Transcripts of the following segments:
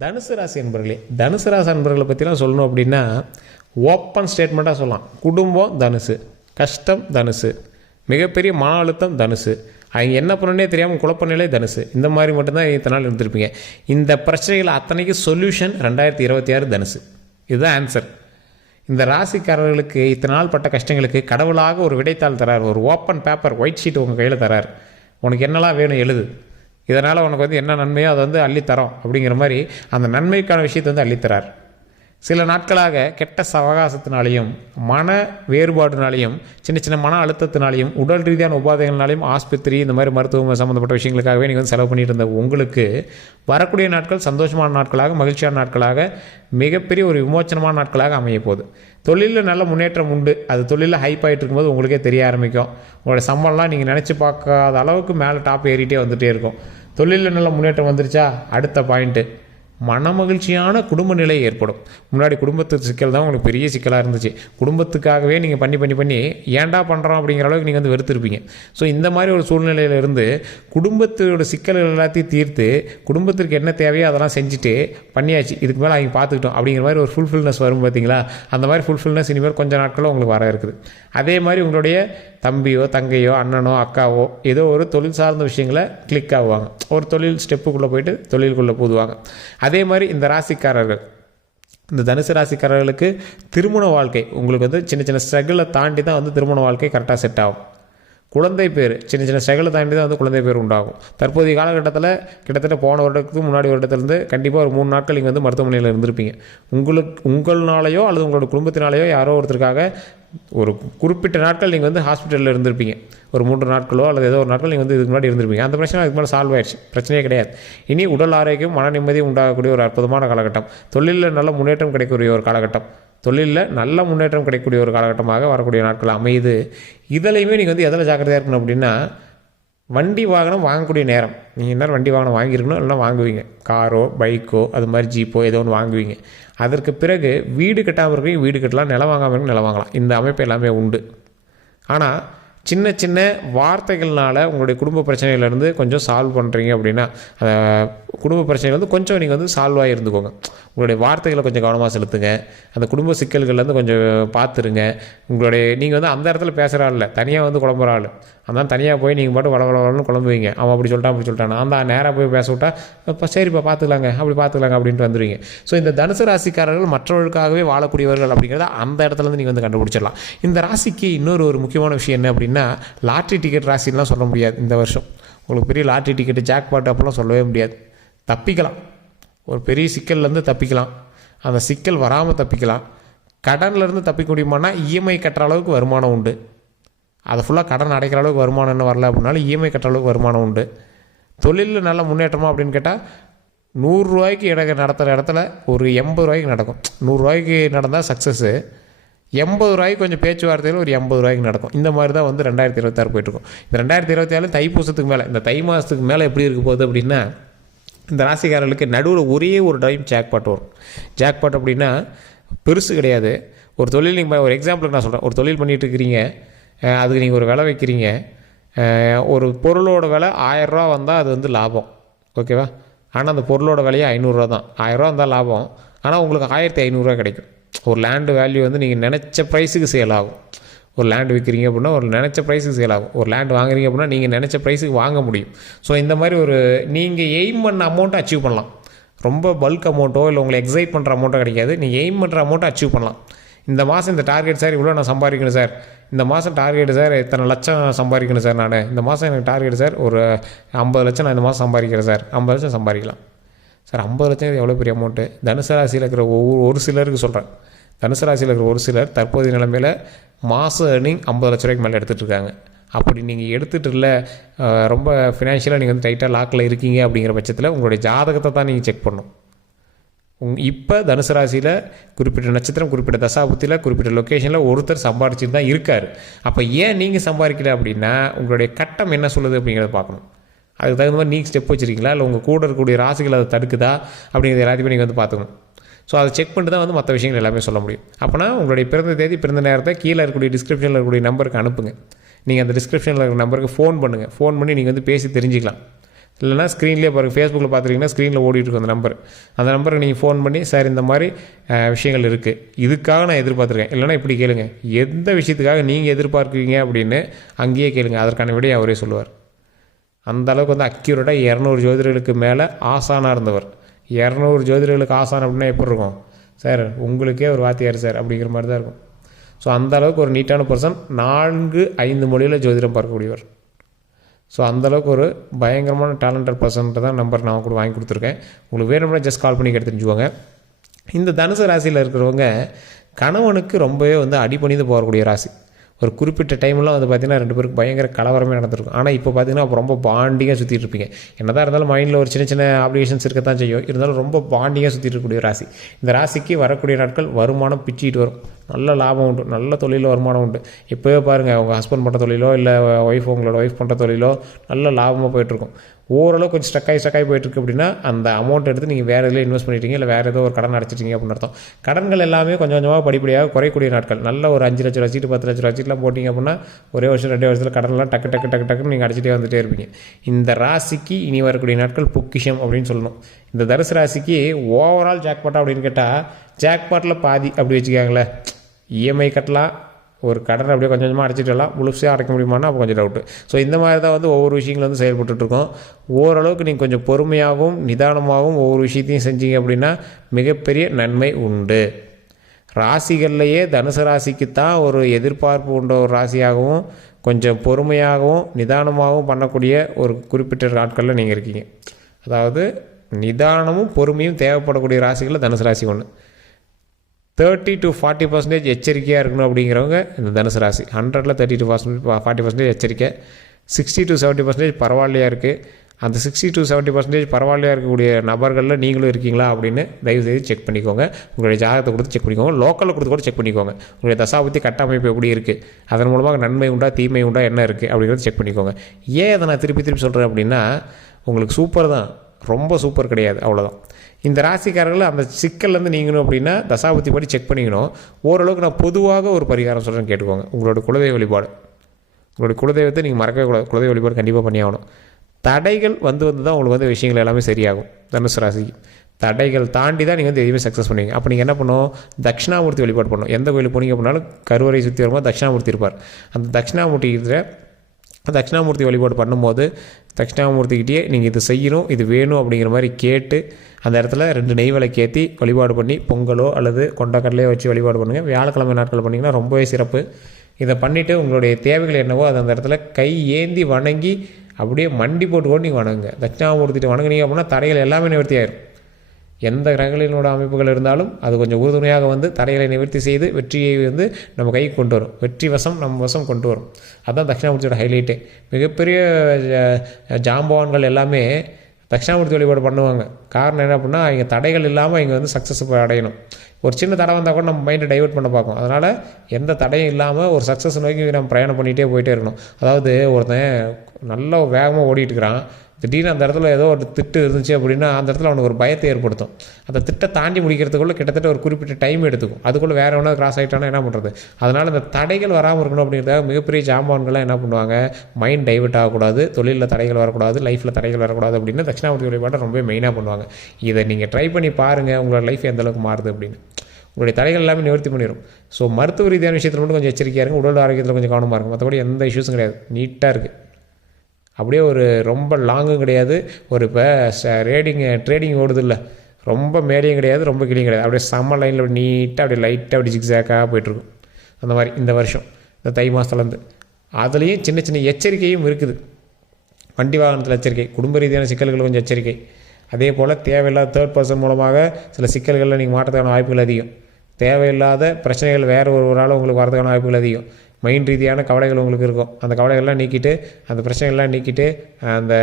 தனுசு ராசி அன்பர்களே, தனுசு ராசி அன்பர்களை பற்றிலாம் சொல்லணும் அப்படின்னா ஓப்பன் ஸ்டேட்மெண்ட்டாக சொல்லலாம். குடும்பம் தனுசு, கஷ்டம் தனுசு, மிகப்பெரிய மன அழுத்தம் தனுசு, அவங்க என்ன பண்ணனே தெரியாமல் குழப்ப நிலை தனுசு. இந்த மாதிரி மட்டும்தான் இத்தனை நாள் இருந்திருப்பீங்க. இந்த பிரச்சனைகள் அத்தனைக்கு சொல்யூஷன் 2026 தனுசு. இதுதான் ஆன்சர். இந்த ராசிக்காரர்களுக்கு இத்தனை நாள் பட்ட கஷ்டங்களுக்கு கடவுளாக ஒரு விடைத்தாள் தரார், ஒரு ஓப்பன் பேப்பர் ஒயிட் ஷீட் உங்கள் கையில் தரார். உனக்கு என்னெல்லாம் வேணும் எழுது, இதனால் உனக்கு என்ன நன்மையோ அதை அள்ளித்தரோம் அப்படிங்கிற மாதிரி அந்த நன்மைக்கான விஷயத்தை அள்ளித்தரார். சில நாட்களாக கெட்ட சவகாசத்தினாலையும் மன வேறுபாடுனாலையும் சின்ன சின்ன மன அழுத்தத்தினாலையும் உடல் ரீதியான உபாதைகள்னாலையும் ஆஸ்பத்திரி இந்த மாதிரி மருத்துவம் சம்மந்தப்பட்ட விஷயங்களுக்காகவே நீங்கள் செலவு பண்ணிட்டு இருந்த உங்களுக்கு வரக்கூடிய நாட்கள் சந்தோஷமான நாட்களாக, மகிழ்ச்சியான நாட்களாக, மிகப்பெரிய ஒரு விமோச்சனமான நாட்களாக அமைய போகுது. தொழிலில் நல்ல முன்னேற்றம் உண்டு. அது தொழிலில் ஹைப் ஆகிட்டு இருக்கும்போது உங்களுக்கே தெரிய ஆரம்பிக்கும். உங்களோட சம்பளம்லாம் நீங்கள் நினச்சி பார்க்காத அளவுக்கு மேலே டாப் ஏறிட்டே வந்துகிட்டே இருக்கும். தொழிலில் நல்ல முன்னேற்றம் வந்துருச்சா, அடுத்த பாயிண்ட்டு மன மகிழ்ச்சியான குடும்ப நிலை ஏற்படும். முன்னாடி குடும்பத்துக்கு சிக்கல் தான் உங்களுக்கு பெரிய சிக்கலாக இருந்துச்சு. குடும்பத்துக்காகவே நீங்கள் பண்ணி ஏன்டா பண்ணுறோம் அப்படிங்கிற அளவுக்கு நீங்கள் வெறுத்துருப்பீங்க. ஸோ இந்த மாதிரி ஒரு சூழ்நிலையிலிருந்து குடும்பத்தோட சிக்கல்கள் எல்லாத்தையும் தீர்த்து குடும்பத்திற்கு என்ன தேவையோ அதெல்லாம் செஞ்சுட்டு பண்ணியாச்சு, இதுக்கு மேலே அவங்க பார்த்துக்கிட்டோம் அப்படிங்கிற மாதிரி ஒரு ஃபுல்ஃபில்னஸ் வரும் பார்த்தீங்களா. அந்த மாதிரி ஃபுல்ஃபில்னஸ் இனிமேல் கொஞ்சம் நாட்களும் உங்களுக்கு வர இருக்குது. அதே மாதிரி உங்களுடைய தம்பியோ தங்கையோ அண்ணனோ அக்காவோ ஏதோ ஒரு தொழில் சார்ந்த விஷயங்களை கிளிக் ஆகுவாங்க. ஒரு தொழில் ஸ்டெப்புக்குள்ளே போயிட்டு தொழிலுக்குள்ளே போதுவாங்க. அதே மாதிரி இந்த ராசிக்காரர்கள், இந்த தனுசு ராசிக்காரர்களுக்கு திருமண வாழ்க்கை உங்களுக்கு சின்ன சின்ன ஸ்ட்ரகிளை தாண்டி தான் திருமண வாழ்க்கை கரெக்டாக செட் ஆகும். குழந்தை பேர் சின்ன சின்ன ஸ்ட்ரகிளை தாண்டி தான் குழந்தை பேர் உண்டாகும். தற்போதைய காலகட்டத்தில் கிட்டத்தட்ட போன வருடத்துக்கு முன்னாடி வருடத்துலேருந்து கண்டிப்பாக ஒரு 3 நாட்கள் நீங்கள் மருத்துவமனையில் இருந்திருப்பீங்க. உங்கள்னாலேயோ அல்லது உங்களோட குடும்பத்தினாலேயோ யாரோ ஒருத்தருக்காக ஒரு குறிப்பிட்ட நாட்கள் நீங்கள் ஹாஸ்பிட்டலில் இருந்திருப்பீங்க. ஒரு 3 நாட்களோ அல்லது ஏதோ ஒரு நாட்கள் நீங்கள் இதுக்கு முன்னாடி இருந்திருப்பீங்க. அந்த பிரச்சனை அதுக்கு மேலே சால்வ் ஆயிடுச்சு, பிரச்சனையே கிடையாது. இனி உடல் ஆரோக்கியம், மன நிம்மதியும் உண்டாகக்கூடிய ஒரு அற்புதமான காலகட்டம். தொழிலில் நல்ல முன்னேற்றம் கிடைக்கக்கூடிய ஒரு காலகட்டம். தொழிலில் நல்ல முன்னேற்றம் கிடைக்கக்கூடிய ஒரு காலகட்டமாக வரக்கூடிய நாட்கள் அமையுது. இதிலையுமே நீங்கள் எதில் ஜாக்கிரதையாக இருக்கணும் அப்படின்னா, வண்டி வாகனம் வாங்கக்கூடிய நேரம். நீங்கள் என்ன வண்டி வாகனம் வாங்கியிருக்கணும், இல்லைனா வாங்குவீங்க. காரோ பைக்கோ அது மாதிரி ஜீப்போ ஏதோ ஒன்று வாங்குவீங்க. அதற்கு பிறகு வீடு கட்டாமல் இருக்கீங்க, வீடு கட்டலாம். நிலம் வாங்காமல் இருக்கு, நிலம் வாங்கலாம். இந்த அமைப்பு எல்லாமே உண்டு. ஆனால் சின்ன சின்ன வார்த்தைகள்னால் உங்களுடைய குடும்ப பிரச்சனையிலேருந்து கொஞ்சம் சால்வ் பண்ணுறீங்க அப்படின்னா, குடும்ப பிரச்சனைகள் கொஞ்சம் நீங்கள் சால்வ் ஆகி இருந்துக்கோங்க. உங்களுடைய வார்த்தைகளை கொஞ்சம் கவனமாக செலுத்துங்க. அந்த குடும்ப சிக்கல்கள்லேருந்து கொஞ்சம் பார்த்துருங்க. உங்களுடைய நீங்கள் அந்த இடத்துல பேசுகிற ஆள் இல்லை, தனியாக குழம்புற ஆள். அதனால் தனியாக போய் நீங்கள் பாட்டு வளவளன்னு குழம்புவீங்க. அவன் அப்படி சொல்லிட்டான் அப்படி சொல்லிட்டான், அந்த நேராக போய் பேச விட்டா இப்போ சரிப்பா பார்த்துக்கலாங்க பார்த்துக்கலாங்க அப்படின்ட்டு வந்துடுவீங்க. ஸோ இந்த தனுசு ராசிக்காரர்கள் மற்றவர்களுக்காகவே வாழக்கூடியவர்கள் அப்படிங்கிறத அந்த இடத்துலேருந்து நீங்கள் கண்டுபிடிச்சிடலாம். இந்த ராசிக்கு இன்னொரு முக்கியமான விஷயம் என்ன அப்படின்னா, லாட்ரி டிக்கெட் ராசிலாம் சொல்ல முடியாது. இந்த வருஷம் உங்களுக்கு பெரிய லாட்ரி டிக்கெட்டு, ஜாக்பாட் அப்படிலாம் சொல்லவே முடியாது. தப்பிக்கலாம், ஒரு பெரிய சிக்கல்லேருந்து தப்பிக்கலாம். அந்த சிக்கல் வராமல் தப்பிக்கலாம். கடன்லேருந்து தப்பிக்க முடியுமானா இஎம்ஐ கட்டுற அளவுக்கு வருமானம் உண்டு. அதை ஃபுல்லாக கடன் அடைக்கிற அளவுக்கு வருமானம் என்ன வரல அப்படின்னாலும் இஎம்ஐ கட்டுற அளவுக்கு வருமானம் உண்டு. தொழிலில் நல்ல முன்னேற்றமா அப்படின்னு கேட்டால் 100 ரூபாய்க்கு நடத்துகிற இடத்துல ஒரு 80 ரூபாய்க்கு நடக்கும். 100 ரூபாய்க்கு நடந்தால் சக்ஸஸ்ஸு, 80 ரூபாய்க்கு கொஞ்சம் பேச்சுவார்த்தையில் ஒரு 80 ரூபாய்க்கு நடக்கும். இந்த மாதிரி தான் 2026 போயிட்டுருக்கும். இந்த 2027 தைப்பூசத்துக்கு மேலே, இந்த தை மாதத்துக்கு மேலே எப்படி இருக்க போகுது அப்படின்னா, இந்த ராசிக்காரர்களுக்கு நடுவில் ஒரே ஒரு டைம் ஜாக்பாட் வரும். ஜாக்பாட் அப்படின்னா பெருசு கிடையாது. ஒரு தொழில் நீங்கள் ஒரு எக்ஸாம்பிளுக்கு நான் சொல்கிறேன். ஒரு தொழில் பண்ணிகிட்டு இருக்கிறீங்க, அதுக்கு நீங்கள் ஒரு விலை வைக்கிறீங்க. ஒரு பொருளோட விலை 1000 ரூபா வந்தால் அது லாபம், ஓகேவா? ஆனால் அந்த பொருளோட விலையே 500 ரூபா தான். 1000 ரூபா வந்தால் லாபம், ஆனால் உங்களுக்கு 1500 ரூபா கிடைக்கும். ஒரு லேண்டு வேல்யூ நீங்கள் நினச்ச ப்ரைஸுக்கு சேல் ஆகும். ஒரு லேண்டு விற்கிறீங்க அப்படின்னா ஒரு நினச்ச ப்ரைஸுக்கு சேல் ஆகும். ஒரு லேண்டு வாங்குறீங்க அப்படின்னா நீங்கள் நினச்ச ப்ரைஸுக்கு வாங்க முடியும். ஸோ இந்த மாதிரி நீங்கள் எய்ம் பண்ண அமௌண்ட்டை அச்சீவ் பண்ணலாம். ரொம்ப பல்க் அமௌண்ட்டோ இல்லை உங்களை எக்ஸைட் பண்ணுற அமௌண்ட்டோ கிடைக்காது. நீங்கள் எய்ம் பண்ணுற அமௌண்ட்டை அச்சீவ் பண்ணலாம். இந்த மாதம் இந்த டார்கெட் சார், இவ்வளோ நான் சம்பாதிக்கணும் சார். இந்த மாதம் டார்கெட் சார் இத்தனை லட்சம் சம்பாதிக்கணும் சார். நான் இந்த மாதம் எனக்கு டார்கெட் சார் ஒரு 50 லட்சம் நான் இந்த மாதம் சம்பாதிக்கிறேன் சார். 50 லட்சம் சம்பாதிக்கலாம் சார். 50 லட்சம் எவ்வளோ பெரிய அமௌண்ட்டு. தனுசு ராசியில் இருக்கிற ஒரு சிலருக்கு சொல்கிறேன். தனுசு ராசியில் இருக்கிற ஒரு சிலர் தற்போதைய நிலைமையில் மாத ஏர்னிங் 50 லட்ச ரூபாய்க்கு மேலே எடுத்துகிட்டு இருக்காங்க. அப்படி நீங்கள் எடுத்துகிட்டு இல்லை, ரொம்ப ஃபினான்ஷியலாக நீங்கள் டைட்டாக லாக்கில் இருக்கீங்க அப்படிங்கிற பட்சத்தில் உங்களுடைய ஜாதகத்தை தான் நீங்கள் செக் பண்ணணும். இப்போ தனுசு ராசியில் குறிப்பிட்ட நட்சத்திரம், குறிப்பிட்ட தசாபுத்தியில், குறிப்பிட்ட லொக்கேஷனில் ஒருத்தர் சம்பாதிச்சுட்டு தான் இருக்கார். அப்போ ஏன் நீங்கள் சம்பாதிக்கல அப்படின்னா உங்களுடைய கட்டம் என்ன சொல்லுது அப்படிங்கிறத பார்க்கணும். அதுக்கு தகுந்த மாதிரி நீங்கள் ஸ்டெப் வச்சுருக்கீங்களா, இல்லை உங்கள் கூட இருக்கக்கூடிய ராசிகள் அதை தடுக்குதா அப்படிங்கிறது எல்லாத்தையுமே நீங்கள் பார்த்துக்கணும். ஸோ அதை செக் பண்ணிட்டு தான் மற்ற விஷயங்கள் எல்லாமே சொல்ல முடியும். அப்போனா உங்களுடைய பிறந்த தேதி, பிறந்த நேரத்தை கீழே இருக்கக்கூடிய டிஸ்கிரிப்ஷனில் இருக்கக்கூடிய நம்பருக்கு அனுப்புங்க. நீங்கள் அந்த டிஸ்கிரிப்ஷனில் இருக்கிற நம்பருக்கு ஃபோன் பண்ணுங்கள். ஃபோன் பண்ணி நீங்கள் பேசி தெரிஞ்சுக்கலாம். இல்லைனா ஸ்க்ரீன்லேயே பாருங்கள், ஃபேஸ்புக்கில் பார்த்துட்டிங்கன்னா ஸ்க்ரீனில் ஓடிட்டுருக்கும் அந்த நம்பருக்கு நீங்கள் ஃபோன் பண்ணி சார் இந்த மாதிரி விஷயங்கள் இருக்குது, இதுக்காக நான் எதிர்பார்த்துருக்கேன், இல்லைனா இப்படி கேளுங்க, எந்த விஷயத்துக்காக நீங்கள் எதிர்பார்க்குறீங்க அப்படின்னு அங்கேயே கேளுங்க, அதற்கான விடையை அவரே சொல்லுவார். அந்தளவுக்கு வந்து அக்யூரேட்டாக 200 ஜோதிடர்களுக்கு மேலே ஆசானாக இருந்தவர். 200 ஜோதிடர்களுக்கு ஆசான் அப்படின்னா எப்படி இருக்கும் சார், உங்களுக்கே ஒரு வாத்தியார் சார் அப்படிங்கிற மாதிரி தான் இருக்கும். ஸோ அந்தளவுக்கு ஒரு நீட்டான பர்சன், 4-5 மொழியில் ஜோதிடம் பார்க்கக்கூடியவர். ஸோ அந்தளவுக்கு ஒரு பயங்கரமான டேலண்டட் பர்சன்ட்டு தான் நம்பர் நான் கூட வாங்கி கொடுத்துருக்கேன். உங்களுக்கு வேணும்னா ஜஸ்ட் கால் பண்ணி கேட்டு தெரிஞ்சுக்கோங்க. இந்த தனுசு ராசியில் இருக்கிறவங்க கணவனுக்கு ரொம்பவே வந்து அடிபணிந்து போகக்கூடிய ராசி. ஒரு குறிப்பிட்ட டைம்லாம் வந்து பார்த்திங்கன்னா 2 பேருக்கு பயங்கர கலவரமே நடந்திருக்கும். ஆனால் இப்போ பார்த்திங்கன்னா அப்போ ரொம்ப பாண்டிங்காக சுற்றிட்டு இருப்பீங்க. என்ன தான் இருந்தாலும் மைண்டில் ஒரு சின்ன சின்ன ஆப்ளிகேஷன்ஸ் இருக்கத்தான் செய்யும், இருந்தாலும் ரொம்ப பாண்டிங்காக சுற்றிட்டு இருக்கக்கூடிய ராசி. இந்த ராசிக்கு வரக்கூடிய நாட்கள் வருமானம் பிச்சுக்கிட்டு வரும், நல்ல லாபம் உண்டு, நல்ல தொழிலில் வருமானம் உண்டு. இப்போவே பாருங்கள், உங்கள் ஹஸ்பண்ட் பண்ணுற தொழிலோ இல்லை உங்களோட ஒய்ஃப் பண்ணுற தொழிலோ நல்ல லாபமாக போயிட்டுருக்கும். ஓரளவு கொஞ்சம் ஸ்டக்காகி போயிட்டுருக்கு அப்படின்னா அந்த அமௌண்ட் எடுத்து நீங்கள் வேறு இதில் இன்வெஸ்ட் பண்ணிட்டீங்க, இல்லை வேறு ஏதோ ஒரு கடன் அடைச்சிட்டிங்க அப்படின்னு அர்த்தம். கடன்கள் எல்லாமே கொஞ்சம் கொஞ்சமாக படிப்படியாக குறையக்கூடிய நாட்கள். நல்ல ஒரு 5 லட்சம் வச்சுட்டு 10 லட்சம் வச்சுட்டுலாம் போட்டிங்க அப்படின்னா ஒரே வருஷம் 2 வருஷத்தில் கடன்லாம் டக்குன்னு நீங்கள் அடிச்சிட்டே வந்துகிட்டே இருப்பீங்க. இந்த ராசிக்கு இனி வரக்கூடிய நாட்கள் பொக்கிஷம் அப்படின்னு சொல்லணும். இந்த தனுசு ராசிக்கு ஓவரால் ஜாக்பாட்டா அப்படின்னு கேட்டால் ஜாக்பாட்டில் பாதி அப்படி வச்சுக்காங்களேன். இஎம்ஐ கட்டலாம், ஒரு கடனை அப்படியே கொஞ்சம் கொஞ்சமாக அடைச்சிட்டுலாம், முழுசாக அடைக்க முடியுமானா அப்போ கொஞ்சம் டவுட்டு. ஸோ இந்த மாதிரி தான் வந்து ஒவ்வொரு விஷயங்களும் வந்து செயல்பட்டுருக்கோம். ஓரளவுக்கு நீங்கள் கொஞ்சம் பொறுமையாகவும் நிதானமாகவும் ஒவ்வொரு விஷயத்தையும் செஞ்சீங்க அப்படின்னா மிகப்பெரிய நன்மை உண்டு. ராசிகள்லையே தனுசு ராசிக்கு தான் ஒரு எதிர்பார்ப்பு உண்ட ஒரு ராசியாகவும் கொஞ்சம் பொறுமையாகவும் நிதானமாகவும் பண்ணக்கூடிய ஒரு குறிப்பிட்ட நாட்களில் நீங்கள் இருக்கீங்க. அதாவது நிதானமும் பொறுமையும் தேவைப்படக்கூடிய ராசிகளில் தனுசு ராசி ஒன்று. 30-40% எச்சரிக்கையாக இருக்கணும் அப்படிங்கிறவங்க இந்த தனுசு ராசி. 100ல் 30-40% எச்சரிக்கை, 60-70% பரவாயில்லையாக இருக்குது. அந்த 60-70% பரவாயில்லையாக இருக்கக்கூடிய நபர்களில் நீங்களும் இருக்கீங்களா அப்படின்னு தயவுசெய்து செக் பண்ணிக்கோங்க. உங்களுடைய ஜாதகத்தை கொடுத்து செக் பண்ணிக்கோங்க, லோக்கலில் கொடுத்து கூட செக் பண்ணிக்கோங்க. உங்களுடைய தசாபுத்தி கட்டமைப்பு எப்படி இருக்குது, அதன் மூலமாக நன்மை உண்டா தீமை உண்டா என்ன இருக்குது அப்படிங்கிறத செக் பண்ணிக்கோங்க. ஏன் அதை நான் திருப்பி சொல்கிறேன் அப்படின்னா, உங்களுக்கு சூப்பர் தான், ரொம்ப சூப்பர் கிடையாது, அவ்வளோதான். இந்த ராசிக்காரர்கள் அந்த சிக்கல்லேருந்து நீங்கணும் அப்படின்னா தசாபுத்தி படி செக் பண்ணிக்கணும். ஓரளவுக்கு நான் பொதுவாக ஒரு பரிகாரம் சொல்கிறேன், கேட்டுக்கோங்க. உங்களோட குலதெய்வ வழிபாடு, உங்களுடைய குலதெய்வத்தை நீங்கள் மறக்கவே கூடாது. குலதெய்வ வழிபாடு கண்டிப்பாக பண்ணி ஆகணும். தடைகள் வந்து தான் உங்களுக்கு வந்து விஷயங்கள் எல்லாமே சரியாகும். தனுசு ராசிக்கு தடைகள் தாண்டி தான் நீங்கள் வந்து எதுவுமே சக்ஸஸ் பண்ணுவீங்க. அப்போ நீங்கள் என்ன பண்ணணும், தட்சிணாமூர்த்தி வழிபாடு பண்ணணும். எந்த கோயிலுக்கு போனீங்க அப்படின்னாலும் கருவறை சுற்றி வரும்போது தட்சிணாமூர்த்தி இருப்பார். அந்த தட்சிணாமூர்த்தி வழிபாடு பண்ணும்போது தட்சிணாமூர்த்திக்கிட்டே நீங்கள் இது செய்யணும், இது வேணும் அப்படிங்கிற மாதிரி கேட்டு அந்த இடத்துல 2 நெய் விளக்கேற்றி வழிபாடு பண்ணி பொங்கலோ அல்லது கொண்டக்கடலையோ வச்சு வழிபாடு பண்ணுங்கள். வியாழக்கிழமை நாட்கள் பண்ணிங்கன்னா ரொம்பவே சிறப்பு. இதை பண்ணிவிட்டு உங்களுடைய தேவைகள் என்னவோ அது அந்த இடத்துல கை ஏந்தி வணங்கி அப்படியே மண்டி போட்டு நீங்கள் வணங்குங்க. தட்சிணாமூர்த்திட்டு வணங்குனீங்க அப்படின்னா தடைகள் எல்லாமே நிவர்த்தி ஆயிரும். எந்த கிரகங்களினோட அமைப்புகள் இருந்தாலும் அது கொஞ்சம் உறுதுணையாக வந்து தடைகளை நிவர்த்தி செய்து வெற்றியை வந்து நம்ம கைக்கு கொண்டு வரும். வெற்றி வசம் நம்ம வசம் கொண்டு வரும். அதுதான் தட்சிணாமூர்த்தியோட ஹைலைட்டே. மிகப்பெரிய ஜாம்பவான்கள் எல்லாமே தட்சிணாமூர்த்தி வழிபாடு பண்ணுவாங்க. காரணம் என்ன அப்படின்னா, இங்கே தடைகள் இல்லாமல் இங்கே வந்து சக்ஸஸ் அடையணும். ஒரு சின்ன தடை வந்தால் கூட நம்ம மைண்டை டைவர்ட் பண்ண பார்க்கும். அதனால் எந்த தடையும் இல்லாமல் ஒரு சக்ஸஸ் நோக்கி நம்ம பிரயாணம் போயிட்டே இருக்கணும். அதாவது ஒருத்தன் நல்லா வேகமாக ஓடிட்டு இருக்கிறான், திடீர்னு அந்த இடத்துல ஏதோ ஒரு திட்டு இருந்துச்சு அப்படின்னா அந்த இடத்துல அவனுக்கு ஒரு பயத்தை ஏற்படுத்தும். அந்த திட்டை தாண்டி முடிக்கிறதுக்குள்ளே கிட்டத்தட்ட ஒரு குறிப்பிட்ட டைம் எடுத்துக்கும். அதுக்குள்ளே வேறு எவனா கிராஸ் ஆகிட்டானா என்ன பண்ணுறது? அதனால் இந்த தடைகள் வராமல் இருக்கணும் அப்படிங்கிறத மிகப்பெரிய ஜாம்பவான்கள்லாம் என்ன பண்ணுவாங்க, மைண்ட் டைவர்ட் ஆகக்கூடாது, தொழிலில் தடைகள் வரக்கூடாது, லைஃப்பில் தடைகள் வரக்கூடாது அப்படின்னு தட்சிணாமூர்த்தி வழிபாட்டை ரொம்ப மெயினாக பண்ணுவாங்க. இதை நீங்கள் ட்ரை பண்ணி பாருங்கள், உங்களோட லைஃப் எந்தளவுக்கு மாறுது அப்படின்னு. உங்களுடைய தடைகள் எல்லாமே நிவர்த்தி பண்ணிடும். ஸோ மருத்துவ ரீதியான விஷயத்தில் மட்டும் கொஞ்சம் எச்சரிக்கையாக இருங்க, உடல் ஆரோக்கியத்தில் கொஞ்சம் கவனமாக இருக்கும். மற்றபடி எந்த இஷ்யூஸும் கிடையாது, நீட்டாக இருக்குது. அப்படியே ஒரு ரொம்ப லாங்கும் கிடையாது, ஒரு இப்போ ட்ரேடிங் ஓடுது இல்லை, ரொம்ப மேலேயும் கிடையாது ரொம்ப கீழேயும் கிடையாது, அப்படியே செம்ம லைனில் நீட்டாக அப்படியே லைட்டாக அப்படி ஜிக்ஸாக்காக போய்ட்டுருக்கும். அந்த மாதிரி இந்த வருஷம் இந்த தை மாதத்துலேருந்து அதுலேயும் சின்ன சின்ன எச்சரிக்கையும் இருக்குது. வண்டி வாகனத்தில் எச்சரிக்கை, குடும்ப ரீதியான சிக்கல்கள் கொஞ்சம் எச்சரிக்கை. அதே போல் தேவையில்லாத தேர்ட் பர்சன் மூலமாக சில சிக்கல்களில் நீங்கள் மாற்றத்துக்கான வாய்ப்புகள் அதிகம். தேவையில்லாத பிரச்சனைகள் வேறு ஒரு ஆள் உங்களுக்கு வரதுக்கான வாய்ப்புகள் அதிகம். மைண்ட் ரீதியான கவலைகள் உங்களுக்கு இருக்கும். அந்த கவலைகள்லாம் நீக்கிட்டு, அந்த பிரச்சனைகள்லாம் நீக்கிட்டு, அந்த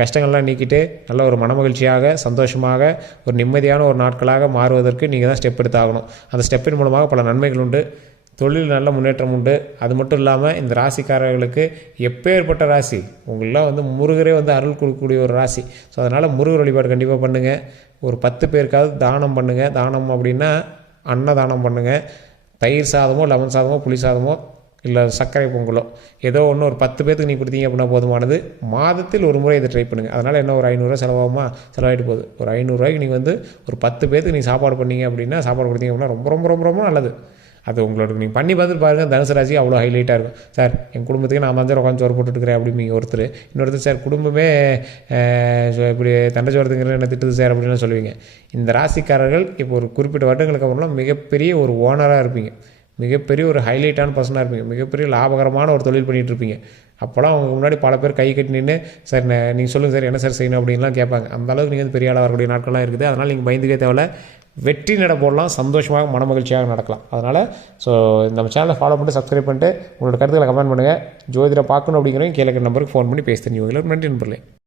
கஷ்டங்கள்லாம் நீக்கிட்டு நல்ல ஒரு மனமகிழ்ச்சியாக சந்தோஷமாக ஒரு நிம்மதியான ஒரு நாட்களாக மாறுவதற்கு நீங்கள் தான் ஸ்டெப் எடுத்தாகணும். அந்த ஸ்டெப்பின் மூலமாக பல நன்மைகள் உண்டு, தொழில் நல்ல முன்னேற்றம் உண்டு. அது மட்டும் இல்லாமல் இந்த ராசிக்காரர்களுக்கு எப்பேற்பட்ட ராசி, உங்களெலாம் வந்து முருகரே வந்து அருள் கொடுக்கக்கூடிய ஒரு ராசி. ஸோ அதனால் முருகர் வழிபாடு கண்டிப்பாக பண்ணுங்கள். ஒரு 10 பேருக்காவது தானம் பண்ணுங்கள். தானம் அப்படின்னா அன்னதானம் பண்ணுங்கள். தயிர் சாதமோ லெமன் சாதமோ புளி சாதமோ இல்லை சர்க்கரை பொங்கலோ ஏதோ ஒன்று ஒரு 10 பேத்துக்கு நீங்கள் கொடுத்தீங்க அப்படின்னா போதுமானது. மாதத்தில் ஒரு முறை இதை ட்ரை பண்ணுங்கள். அதனால் என்ன ஒரு 500 செலவாகுமா, செலவாகிட்டு போகுது. ஒரு 500 நீங்கள் வந்து ஒரு 10 பேத்துக்கு நீங்கள் சாப்பாடு பண்ணீங்க அப்படின்னா, சாப்பாடு கொடுத்தீங்க அப்படின்னா ரொம்ப ரொம்ப ரொம்ப ரொம்ப நல்லது. அது உங்களோட நீங்கள் பண்ணி பார்த்துட்டு பாருங்கள். தனுசு ராசி அவ்வளோ ஹைலைட்டாக இருக்கும். சார் என் குடும்பத்துக்கு நான் தான் உட்காந்து சோறு போட்டுட்டுருக்கிறேன் அப்படிங்க ஒருத்தர். இன்னொருத்தர் சார் குடும்பமே இப்படி தண்டை சோறுங்கிறது என்ன திட்டுது சார் அப்படின்னு சொல்லுவீங்க. இந்த ராசிக்காரர்கள் இப்போ ஒரு குறிப்பிட்ட வருடங்களுக்கு அப்புறம்லாம் மிகப்பெரிய ஒரு ஓனராக இருப்பீங்க. மிகப்பெரிய ஒரு ஹைலைட்டான பர்சனாக இருப்பீங்க. மிகப்பெரிய லாபகரமான ஒரு தொழில் பண்ணிகிட்டு இருப்பீங்க. அப்போலாம் அவங்க முன்னாடி பல பேர் கை கட்டி நின்று சார் நீங்கள் சொல்லுங்கள் சார் என்ன சார் செய்யணும் அப்படின்லாம் கேட்பாங்க. அந்தளவுக்கு நீங்கள் வந்து பெரிய ஆளாக வரக்கூடிய நாட்கள்லாம் இருக்குது. அதனால் நீங்கள் பயந்துக்கே தேவையில்ல. வெற்றி நட போடலாம், சந்தோஷமாக மனமகிழ்ச்சியாக நடக்கலாம். அதனால் நம்ம சேனலை ஃபாலோ பண்ணிட்டு சப்ஸ்கிரைப் பண்ணிட்டு உங்களோட கருத்துக்களை கமெண்ட் பண்ணுங்கள். ஜோதிடரை பார்க்கணும் அப்படிங்கிறவங்க கீழே நம்பருக்கு ஃபோன் பண்ணி பேசி தெரிஞ்சுக்கோங்க. நன்றி நண்பர்களே.